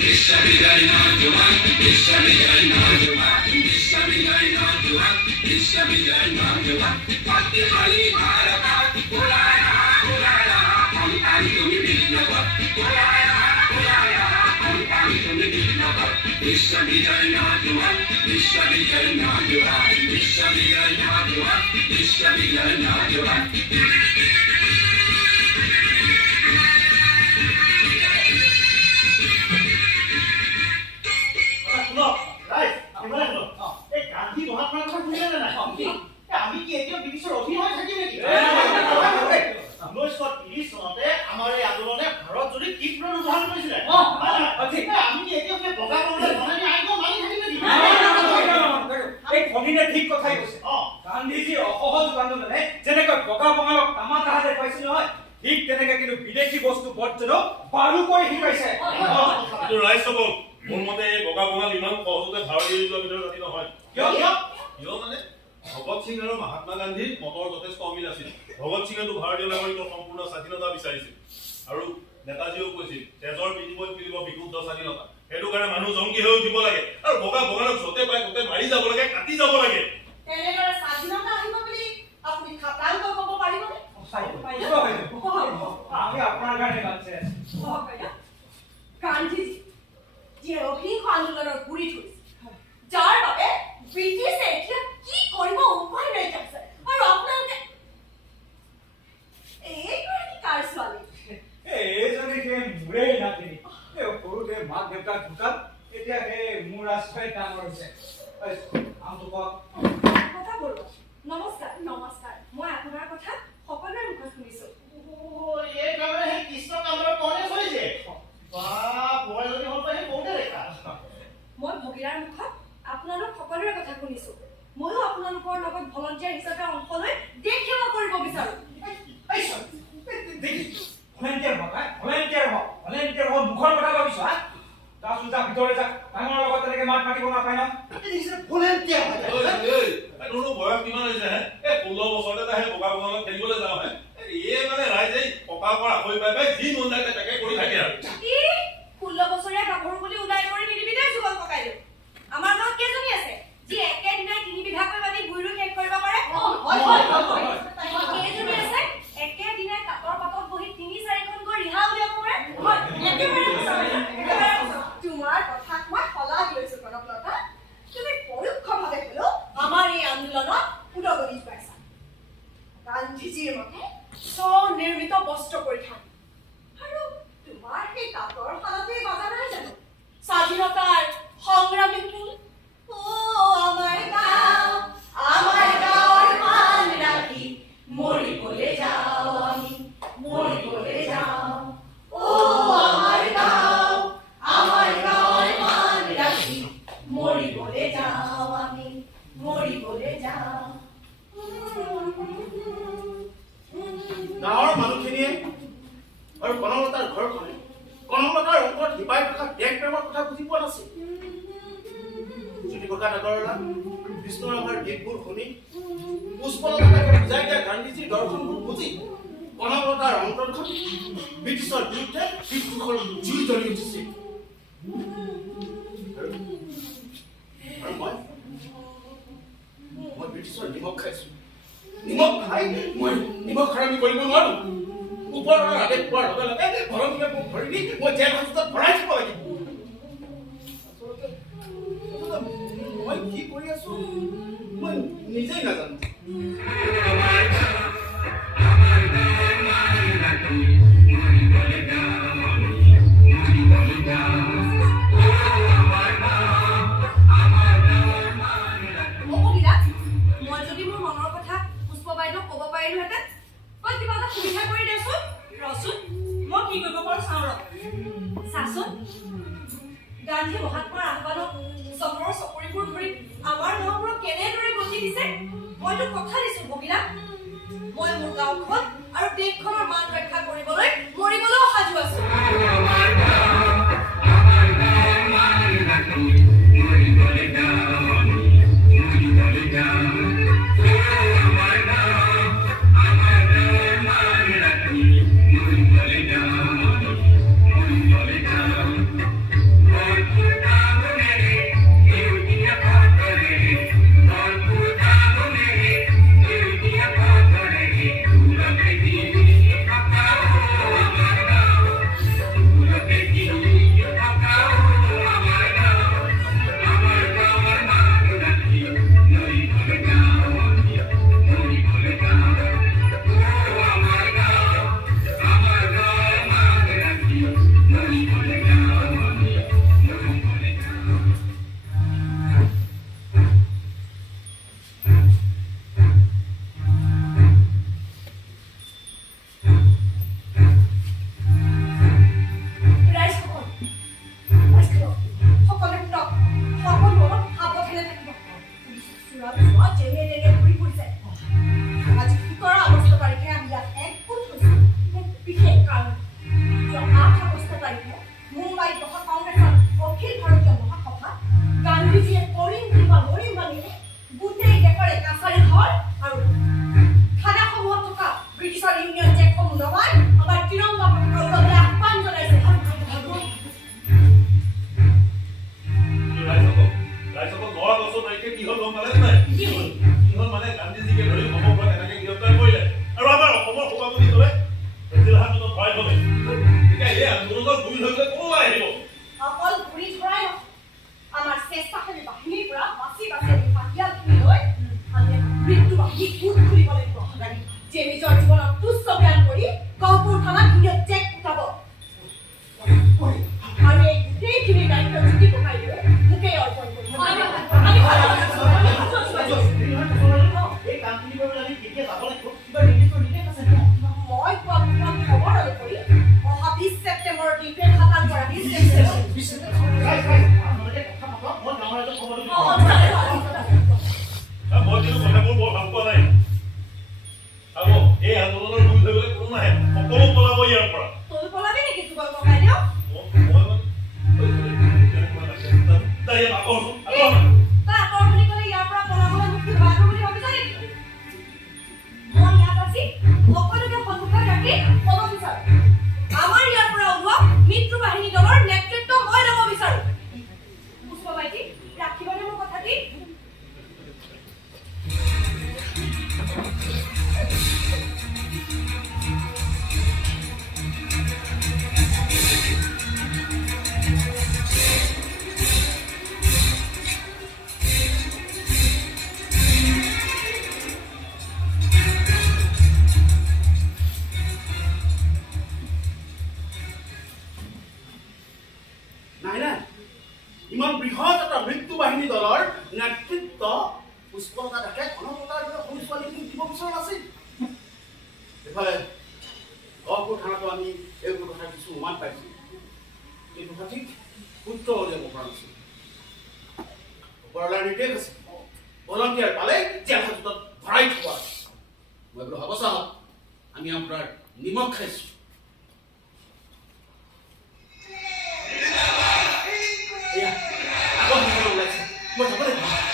বিশ্ববিজয় নওজোয়ান বিশ্ববিজয় নওজোয়ান বিশ্ববিজয় নওজোয়ান বিশ্ববিজয় নওজোয়ান শক্তিশালী ভারত ওলাই আহা সন্তান তুমি বিষ্ণুপদ ওলাই আহা সন্তান তুমি বিষ্ণুপদ বিশ্ববিজয় নওজোয়ান বিশ্ববিজয় নওজোয়ান বিশ্ববিজয় নওজোয়ান বিশ্ববিজয় নওজোয়ান আমি কি এতিয়া ব্ৰিটিছৰ অধীন হৈ থাকিম নেকি? 1930 চনতে আমাৰ এই আন্দোলনে ভাৰত জুৰি তীব্ৰ উদ্ধাৰ কৰিছিলে। আমি কি এতিয়া বগা বঙালী বনানী আইন মানি থাকিম নেকি? এই খনিনে ঠিক কথাই কৈছে। গান্ধীজী অসহযোগ আন্দোলনে যেনেকৈ বগা বঙালক তামা তাহা দেখুৱাইছিল নহয়, ঠিক তেনেকে কিন্তু বিদেশী বস্তু বৰ্জনক বাৰুকৈ শিকাইছে। ৰাইজসকল, মোৰ মতে এই বগা বঙাল ইমান সহজতে ভাৰতীয় ভিতৰত জাতি নহয়। কিয় মানে ভগত সিং আৰু মহাত্মা গান্ধীৰ মতৰ যথেষ্ট অমিল আছিল। ভগত সিঙেতো ভাৰতীয় নাগৰিকৰ সম্পূৰ্ণ স্বাধীনতা বিচাৰিছিল আৰু নেতাজীয়েও কৈছিল তেজৰ বিনিময়ত মিলিব বিশুদ্ধ স্বাধীনতা। সেইটো কাৰণে মানুহ জংকী হৈ উঠিব লাগে আৰু বগা বঙালক য'তে পায় ত'তে মাৰি যাব লাগে, কাটি যাব লাগে। তেনেদৰে স্বাধীনতা আহিব বুলি আপুনি খাটাংক ক'ব পাৰিবনে? আমি আপোনাৰ কাৰণে বাঞ্চে গান্ধীজী যিয়ে অহিংস আন্দোলনৰ গুৰি ধৰিছিল, যাৰ বাবে ব্ৰিটিছে এতিয়া কি কৰিব উপায় নাইকিয়া হৈছে, আৰু আপোনালোকে এইগৰাকী কাৰ ছোৱালী? এইজনী সেই মোৰেই নাতিনী। সৰুতে মাক দেউতাক ঢুকাল, এতিয়া সেই মোৰ ৰাষ্ট্ৰই ডাঙৰ হৈছে। কথা বলো। নমস্কাৰ নমস্কাৰ, মই আপোনাৰ কথা সকলোৰে মুখত শুনিছো। এই কাৰণে সেই কৃষ্ণ কামৰ কনে চলিছে বা বৰজনী হ'ল পাই বহুতে দেখা। মই ভগীৰাৰ মুখত আপোনালোক সকলোৰে কথা শুনিছো। ময়ো আপোনালোকৰ লগত ভলণ্টিয়াৰ হিচাপে অংশ লৈ দেশ সেৱা কৰিব বিচাৰো। ভলেণ্টিয়াৰ হওক মুখৰ কথা ভাবিছো। যা ভিতৰে যা, ডাঙৰ লগত তেনেকে মাত মাতিব নাপায় ন। ভলেণ্টিয়াৰ বয়স কিমান হৈছে? 16 বছৰতে তাহে বগা বঙালত খেলিবলৈ যাওঁ হে। এই মানে ৰাইজে ককাৰ পৰা আখৈ পাই পাই যি মন যায় তাকে কৰি থাকে আৰু। 16 বছৰীয়া গাভৰু বুলি ওলাই কৰি নিদিবিদে যুগল ককাইদেউ। আমাৰ গাঁৱত কেইজনী আছে যি একেদিনাই 3 বিঘাকৈ মাটি গুৰিৰো শেষ কৰিব পাৰে? কেইজনী আছে একেদিনাই কাটৰ পাতত বহি 3-4খন গৈ ৰিহা উলিয়াব পাৰে? তোমাৰ কথাক মই শলাগ লৈছো কনকলতা। তুমি পৰোক্ষভাৱে হ'লেও আমাৰ এই আন্দোলনত উদগনি যোগাইছা। গান্ধীজীৰ মতে স্বনিৰ্মিত বস্ত্ৰ পৰিধান আৰু তোমাৰ সেই তাঁতৰ শালতেই বাজা নাই জানো স্বাধীনতাৰ সংগ্ৰামী ফুল? আমাৰ গাঁৱৰ মান ৰাখি মৰিবলৈ যাওঁ আমি, মৰিবলৈ যাওঁ। আমাৰ গাঁৱৰ মান ৰাখি মৰিবলৈ যাওঁ আমি, মৰিবলৈ যাওঁ। গাঁৱৰ মানুহখিনিয়ে আৰু কনকলতাৰ ঘৰখনে কনকলতাৰ অন্তৰত শিপাই থকা দেশ প্ৰেমৰ কথা বুজি পোৱা নাছিল। জ্যোতিপ্ৰসাদ আগৰৱালা বিষ্ণুৰাভাৰ গীতবোৰ শুনি পুষ্পলতাকে বুজাই দিয়া গান্ধীজীৰ দৰ্শনবোৰ বুজি কনকলতাৰ অন্তৰখন ব্ৰিটিছৰ বিৰুদ্ধে বিদ্ৰোহৰ জুই জ্বলি উঠিছিল। আৰু মই ব্ৰিটিছৰ নিমখ খাইছো। নিমখ খাই মই নিমখ হাৰামি কৰিব নোৱাৰো। ওপৰৰ আদেশ পোৱাৰ লগে লগে ঘৰখনে মোক ধৰি দি মই জেল হাজতত ভৰাই দিব লাগিব। মই কি কৰি আছো মই নিজেই নাজানো। মই যদি মোৰ মনৰ কথা পুষ্প বাইদেউক ক'ব পাৰিলোহেঁতেন, তই কিবা এটা সুবিধা কৰি দেচোন। ৰচোন মই কি কৰিব পাৰো চাওঁ ৰ। চাচোন গান্ধী মহাত্মাৰ আহ্বানত চহৰৰ চকৰিবোৰ ধৰি আমাৰ গাঁওবোৰক কেনেদৰে গতি দিছে। মইতো কথা দিছো ভগীৰা, মই মোৰ গাঁওখন আৰু দেশখনৰ মান ৰক্ষা কৰিবলৈ মৰিবলৈও সাজু আছো। ধৰিলে কোনোবাই আহিব অকল ঘূৰি ধৰাই নহয় আমাৰ স্বেচ্ছাসেৱী বাহিনীৰ পৰা বাছি বাছি বাহিয়ালখিনি লৈ আমি মৃত্যু বাহিনী গোট খুলিব লাগিব যে নিজৰ জীৱনক তুচ্ছ জ্ঞান কৰি গহপুৰ থানাত ইণ্ডিয়াত চেক উঠাব আৰু এই গোটেইখিনি দায়িত্ব জুতি পকাই লৈ মোকেই অৰ্পণ কৰিব এই কামখিনি কৰিবলৈ আমি কেতিয়া যাব লাগিব কিবা নিৰ্দিষ্ট নিৰ্দেশ আছে নেকি? মই কোৱা খবৰ অনুসৰি অহা 20 ছেপ্টেম্বৰৰ দিনটোৱে খাতাৰ পৰা 20 আপোনালোকে কথা পাতক মই গাঁৱৰ ৰাইজক খবৰটো দিম। মই কিন্তু কথাবোৰ বৰ ভাল পোৱা নাই চাব এই আন্দোলনৰ ভুল ধৰিবলৈ কোনো নাহে সকলো পলাব ইয়াৰ পৰা তই পলাবি নেকি যুগল ককাই দিয়ক তই আকৌ তই আঁতৰ বুলি ক'লে ইয়াৰ পৰা পলাবলৈ মোক কি ভয় বুলি ভাবিছ নেকি মই ইয়াত আছি সকলোকে সন্মুখত ৰাখি ক'ব বিচাৰোঁ আমাৰ ইয়াৰ পৰা ওলোৱা মিত্ৰ বাহিনী দলৰ নেতৃত্ব মই ল'ব বিচাৰোঁ পুষ্প বাইটি ৰাখিবনে মোৰ কথাটি নাই নাই ইমান বৃহৎ এটা মৃত্যু বাহিনী দলৰ নেতৃত্ব পুষ্পলতা দাসে গণপতাৰ দৰে সৰু ছোৱালীক দিব বিচৰা নাছিল এফালে গহপুৰ থানাতো আমি এইবোৰ কথা কিছু অনুমান পাইছোঁ কিন্তু সঠিক সূত্ৰ উলিয়াব পৰা নাছিল ওপৰৱালাৰ নিৰ্দেশ আছে ভলণ্টিয়াৰ পালে জেল হাজতত ভৰাই থোৱা মই বোলো হ'ব চাওক আমি আপোনাৰ নিমখ খাইছোঁ এয়া আগত ওলাইছে মই যাব লাগিব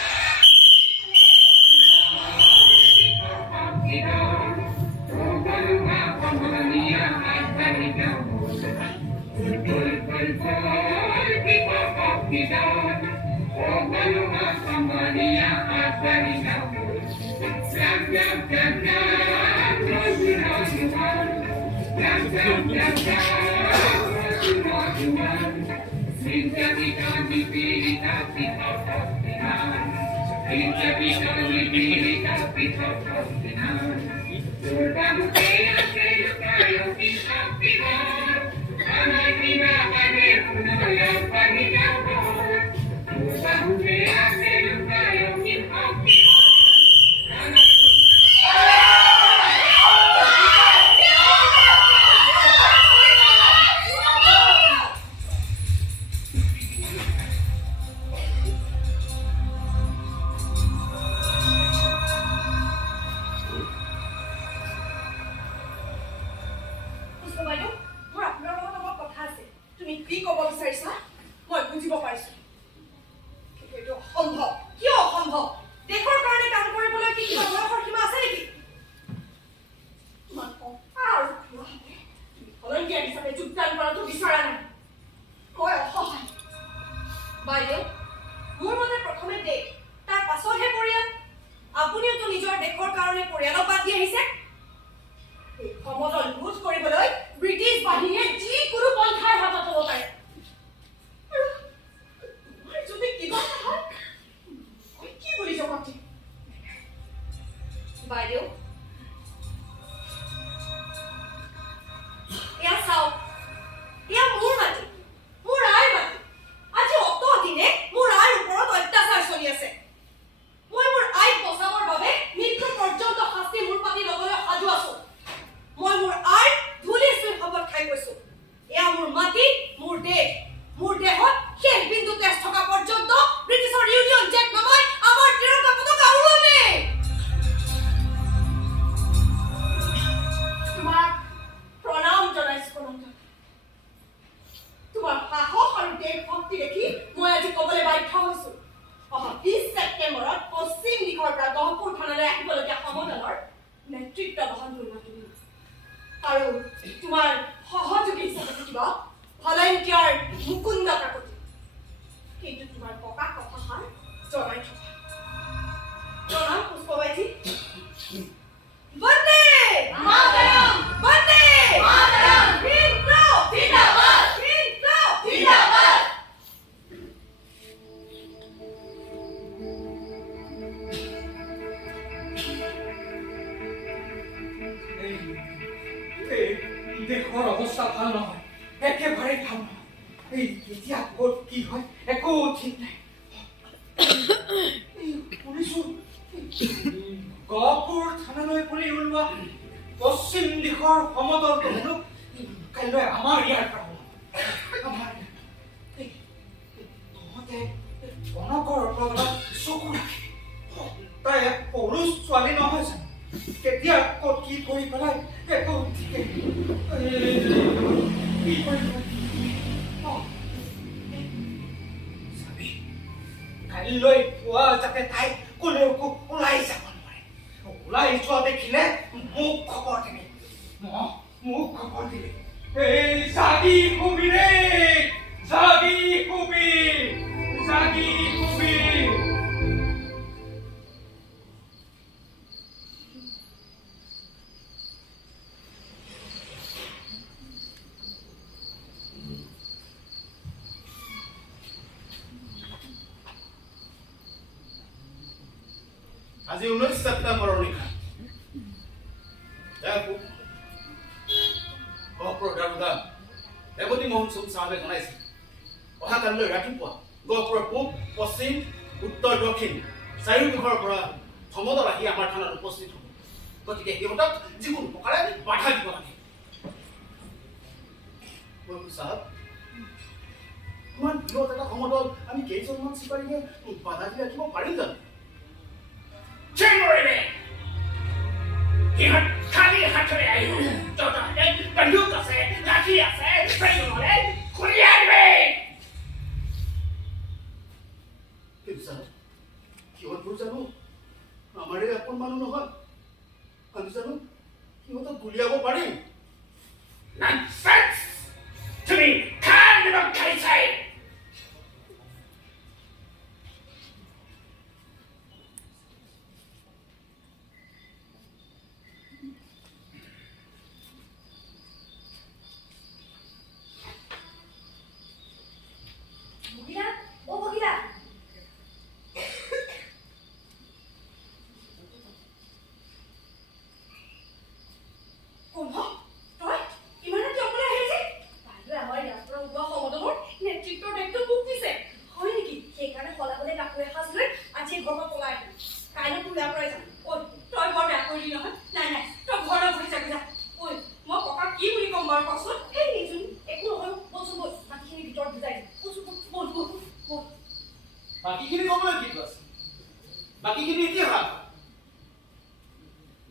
Vande! Mataram! Vindro! Vindabad! Vindro! এই এতিয়া ক'ত কি হয় একো ঠিক নাই শুনিছো গহপুৰ থানালৈ বুলি ওলোৱা পশ্চিম দিশৰ সমতলটো হেনো কাইলৈ আমাৰ ইয়াৰ পৰা তহঁতে কনকৰ ওপৰত চকু ৰাখে তাই এক পুৰুষ ছোৱালী নহয় জানো কেতিয়া ক'ত কি কৰি পেলাই একো ঠিকে কি কৰিব চাবি কাইলৈ পুৱা যাতে তাই কোনেও ওলাই যাব নোৱাৰে ওলাই যোৱা দেখিলে মোক খবৰ দিবি মোক খবৰ দিবি এই জাগি শুবি ৰে জাগি শুবি জাগি শুবি আজি 19 ছেপ্টেম্বৰৰ নিশা গহপুৰৰ দাৰোগা ৰেৱতী মোহন চুম চাহাবে জনাইছে অহাকালিলৈ ৰাতিপুৱা গহপুৰৰ পূব পশ্চিম উত্তৰ দক্ষিণ চাৰিওদিশৰ পৰা সমদল আহি আমাৰ থানাত উপস্থিত হ'ব গতিকে সিহঁতক যিকোনো প্ৰকাৰে বাধা দিব লাগে চাহাব ইমান বৃহৎ এটা সমদল আমি কেইজনমান চিকাৰীয়ে বাধা দি ৰাখিব পাৰিম জানো Cengori Ihat kali hatore ayo. Toto banduk ase, laki ase, penole, kuliah be. Kisa, kiwan berjanu, amare apun manu nohal. Kami janu, kiwan tu guliah bo pari. Nonsense. Tumi kan memang kaisai.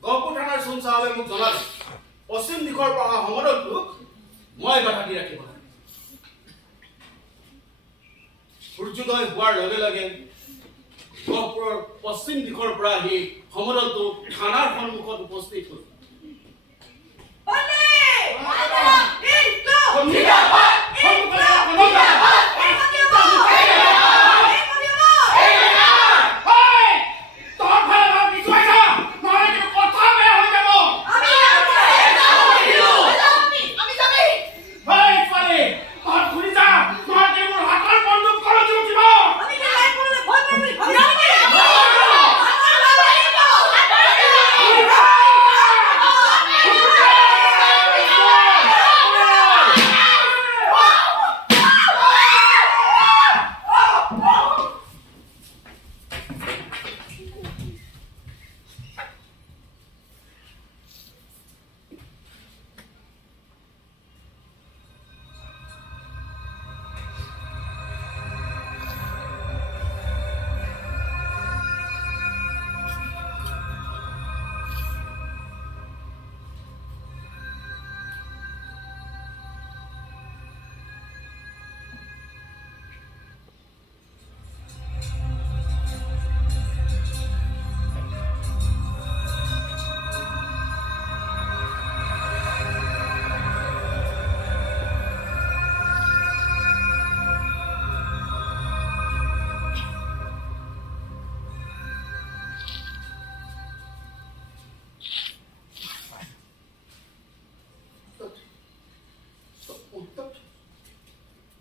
Gohpur থানাৰ চুম চাহাবে মোক জনালে পশ্চিম দিশৰ পৰা অহা সমদলটোক মই বাধা দি ৰাখিব লাগে সূৰ্যোদয় হোৱাৰ লগে লগে গহপুৰৰ পশ্চিম দিশৰ পৰা আহি সমদলটো থানাৰ সন্মুখত উপস্থিত হ'ল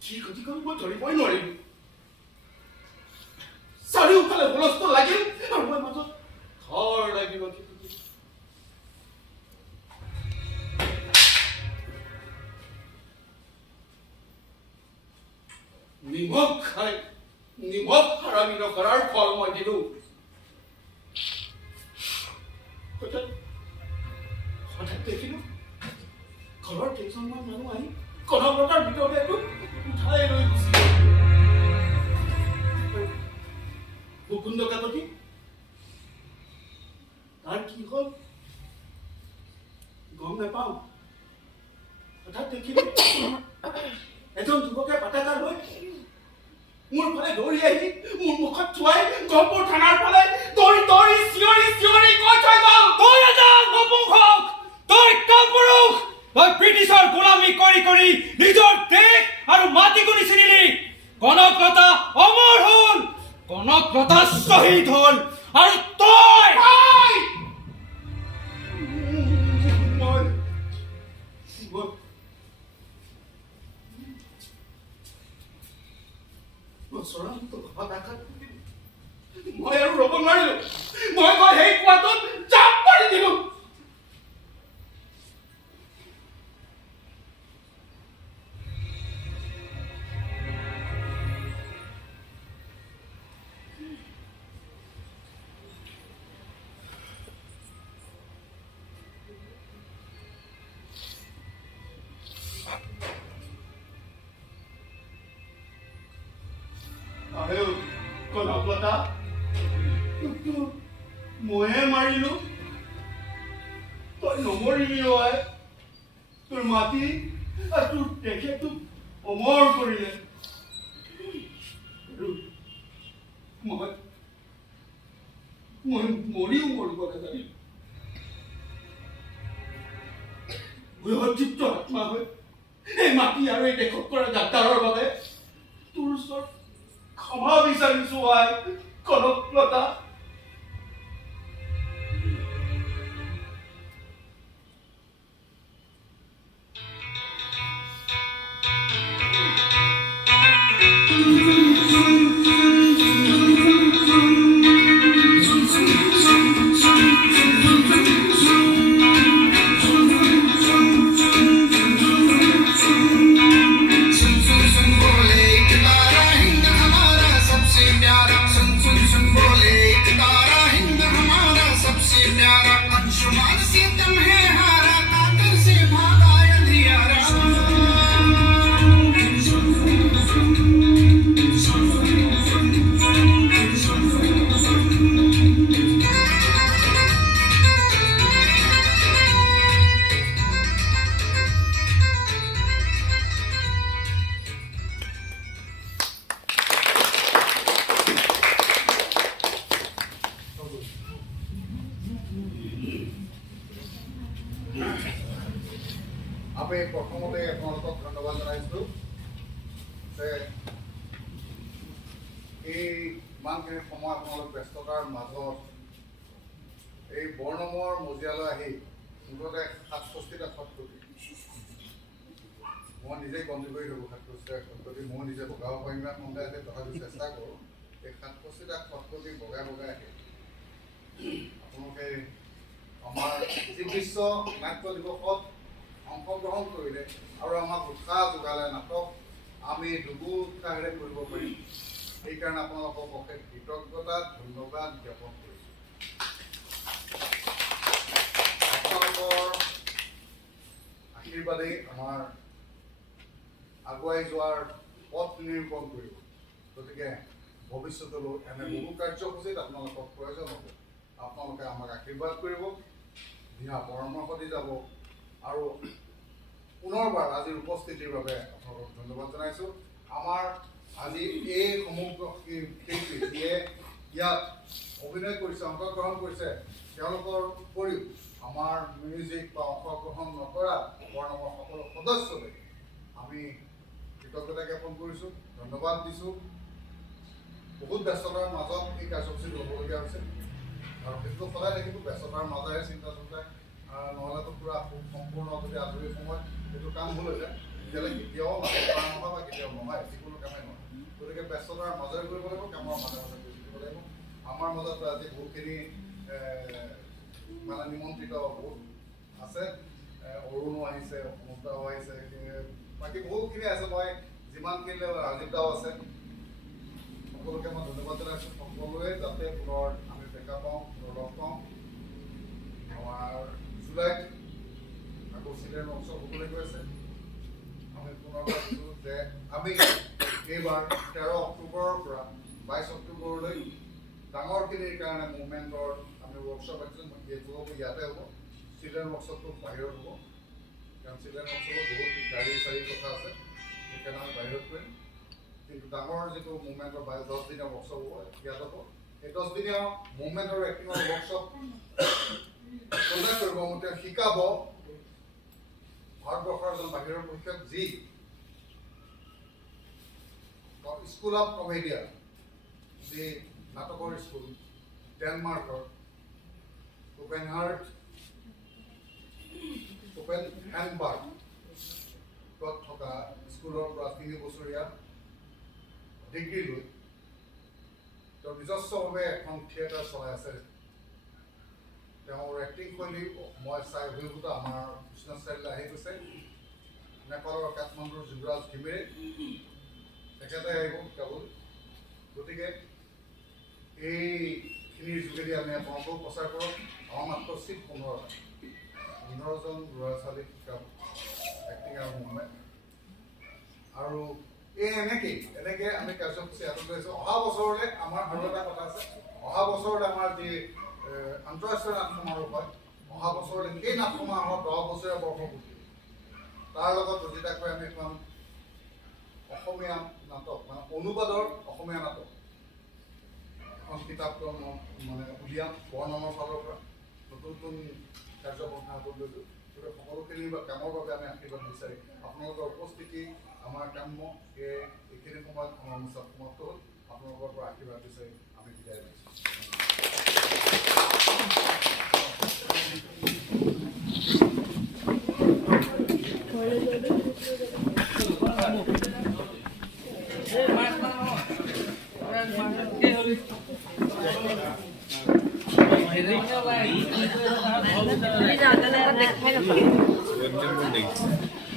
কি গতি কৰিব ধৰিবই নোৱাৰিম চাৰিওফালে হুলস্থুল লাগিল আৰু মই মাজত ঘৰ লাগিব নিমখ খাই নিমখ হাৰামি নকৰাৰ ফল মই দিলোঁ হঠাৎ দেখিলোঁ ঘৰৰ কেইজনমান মানুহ আহি কনকলতাৰ ভিতৰতে উঠাই লৈ গুচি গ'ল মুকুন্দ কাকতি তাৰ কি হ'ল গম নাপাওঁ হঠাৎ দেখিলোঁ এজন যুৱকে পাতাকা লৈ মোৰ ফালে দৌৰি আহি মোৰ মুখত থুৱাই গহপুৰ থানাৰ ফালে দৌৰি দৌৰি চিঞৰি চিঞৰি কৈ থৈ গ'ল তই এজন নপুংসক, তই কাপুৰুষ, তই ব্ৰিটিছৰ গোলামী কৰি কৰি নিজৰ দেশ আৰু মাটিকো নিচিনিলি। কনকলতা অমৰ হ'ল, কনকলতা শ্বহীদ হ'ল, আৰু তই মই আৰু ৰ'ব নোৱাৰিলোঁ মই গৈ সেই কুৱাটোত জাপ মাৰি দিলোঁ কনকলতা ময়ে মাৰিলোঁ তই নমৰিলি অই তোৰ মাটি আৰু তোৰ দেশে তোক অমৰ কৰিলে মই মৰিও মৰিব নাজানিলোঁ বৃহৎযুক্ত আত্মা হৈ এই মাটি আৰু এই দেশত কৰা গাদ্দাৰৰ বাবে তোৰ ওচৰত ক্ষমা বিচাৰিছো আই কনকলতা আমি প্ৰথমতে আপোনালোকক ধন্যবাদ জনাইছোঁ যে এই ইমানখিনি সময় আপোনালোক ব্যস্ততাৰ মাজত এই বৰ্ণমৰ মজিয়ালৈ আহি মুঠতে 67টা খটখটি মই নিজেই বন্দী কৰি থাকোঁ 67টা খটখটি মই নিজে বগাব পাৰিম না মনতে আছে তথাপি চেষ্টা কৰোঁ এই 67টা খটখটি বগাই বগাই আহি আপোনালোকে আমাৰ যি বিশ্ব নাট্য দিৱসত অংশগ্ৰহণ কৰিলে আৰু আমাক উৎসাহ যোগালে নাটক আমি দুগুণ উৎসাহেৰে কৰিব পাৰিম সেইকাৰণে আপোনালোকক অশেষ কৃতজ্ঞতা ধন্যবাদ জ্ঞাপন কৰিছোঁ আপোনালোকৰ আশীৰ্বাদেই আমাৰ আগুৱাই যোৱাৰ পথ নিৰূপণ কৰিব গতিকে ভৱিষ্যতলৈ এনে বহু কাৰ্যসূচীত আপোনালোকক প্ৰয়োজন হ'ব আপোনালোকে আমাক আশীৰ্বাদ কৰিব দিহা পৰামৰ্শ দি যাব আৰু পুনৰবাৰ আজিৰ উপস্থিতিৰ বাবে আপোনালোকক ধন্যবাদ জনাইছোঁ আমাৰ আজি এই সমগ্ৰ শিল্পী যিয়ে ইয়াত অভিনয় কৰিছে অংশগ্ৰহণ কৰিছে তেওঁলোকৰ উপৰিও আমাৰ মিউজিক বা অংশগ্ৰহণ নকৰা বৰ্ণমৰ সকলো সদস্যলৈ আমি কৃতজ্ঞতা জ্ঞাপন কৰিছোঁ ধন্যবাদ দিছোঁ বহুত ব্যস্ততাৰ মাজত এই কাৰ্যসূচীত ল'বলগীয়া হৈছে আৰু সেইটো সদায় থাকিব ব্যস্ততাৰ মাজেৰে চিন্তা চৰ্চাই নহ'লেতো পুৰা সম্পূৰ্ণ যদি আজৰি সময়ত এইটো কাম হ'লে যায় তেতিয়াহ'লে কেতিয়াও মাজত কৰা নহয় বা কেতিয়াও নহয় যিকোনো কামেই নহয় গতিকে ব্যস্ততাৰ মাজেৰে কৰিব লাগিব কামৰ মাজে মাজে কৰি থাকিব লাগিব আমাৰ মাজত আজি বহুতখিনি মানে নিমন্ত্ৰিত বহুত আছে অৰুণো আহিছে অসমতাও আহিছে বাকী বহুতখিনি আছে মই যিমানখিনি ৰাজীৱ দাও আছে সকলোকে মই ধন্যবাদ জনাইছোঁ। সকলোৱে যাতে পুনৰ আমি দেখা পাওঁ, পুনৰ লগ পাওঁ। আমাৰ জুলাইত আকৌ চিলেন উৎসৱ হ'বলৈ গৈ আছে। আমি পুনৰ ভাবিছোঁ যে আমি এইবাৰ 13 অক্টোবৰৰ পৰা 22 অক্টোবৰলৈ ডাঙৰখিনিৰ কাৰণে মুভমেণ্টৰ আমি ৱৰ্কশ্বপ ৰাখিছোঁ। এইটো হ'ব ইয়াতে হ'ব, চিলড্ৰেন ৱৰ্কশ্বপটো বাহিৰত হ'ব, কাৰণ চিলড্ৰেন ৱৰ্কশ্বপত বহুত গাড়ী চাড়ী কথা আছে, সেইকাৰণে আমি বাহিৰত কৰিম। কিন্তু ডাঙৰ যিটো মুভমেণ্টৰ 10 দিনীয়া ৱৰ্কশ্বপ হ'ব ইয়াত হ'ব। এই 10 দিনীয়া মুভমেণ্টৰ এক্টিঙৰ ৱৰ্কশ্বপ কোনে কৰিব মতে শিকাব ভাৰতবৰ্ষৰ এজন বাহিৰৰ প্ৰশিক্ষক, যি স্কুল অফ কমেডিয়া, যি নাটকৰ স্কুল ডেনমাৰ্কৰ কোপেনহেগনত থকা স্কুলৰ পৰা 3 বছৰীয়া ডিগ্ৰী লৈ তেওঁ নিজস্বভাৱে এখন থিয়েটাৰ চলাই আছে। তেওঁৰ এক্টিং শৈলী মই চাই অভিভূত। আমাৰ বিশ্বনাথ চাৰিআলিলৈ আহি গৈছে নেপালৰ কাঠমাণ্ডুৰ যুৱৰাজ ঘিমিৰে, তেখেতে আহিব শিকাবলৈ। গতিকে এইখিনিৰ যোগেদি আমি আপোনালোকক প্ৰচাৰ কৰক। আমাৰ মাত্ৰ চিট 15জন ল'ৰা ছোৱালীক শিকাম এক্টিং আৰু মুভমেণ্ট। আৰু এনেকৈ আমি কাৰ্যসূচী হাতত লৈ আছোঁ। অহা বছৰলৈ আমাৰ আৰু এটা কথা আছে, অহা বছৰলৈ আমাৰ যি আন্তঃৰাষ্ট্ৰীয় নাট সমাৰোহ হয়, অহা বছৰলৈ সেই নাট সমাৰোহৰ 10 বছৰীয়া বৰ্ষপূৰ্তি, তাৰ লগত জড়িতাকৈ আমি এখন অসমীয়া নাটক, মানে অনুবাদৰ অসমীয়া নাটক এখন কিতাপ মানে উলিয়াম বৰ্ণনৰ ফালৰ পৰা। নতুন কাৰ্যপন্থা হাতত লৈছোঁ। গতিকে সকলোখিনি কামৰ বাবে আমি আশীৰ্বাদ বিচাৰি আপোনালোকৰ উপস্থিতি আমাৰ কাম্য। এইখিনি সময়ত আমাৰ অনুষ্ঠান সমাপ্ত হ'ল। আপোনালোকৰ পৰা আশীৰ্বাদ বিচাৰি আমি বিদায় লৈছোঁ। তুমি যাওঁতে দেখাই নাপালো।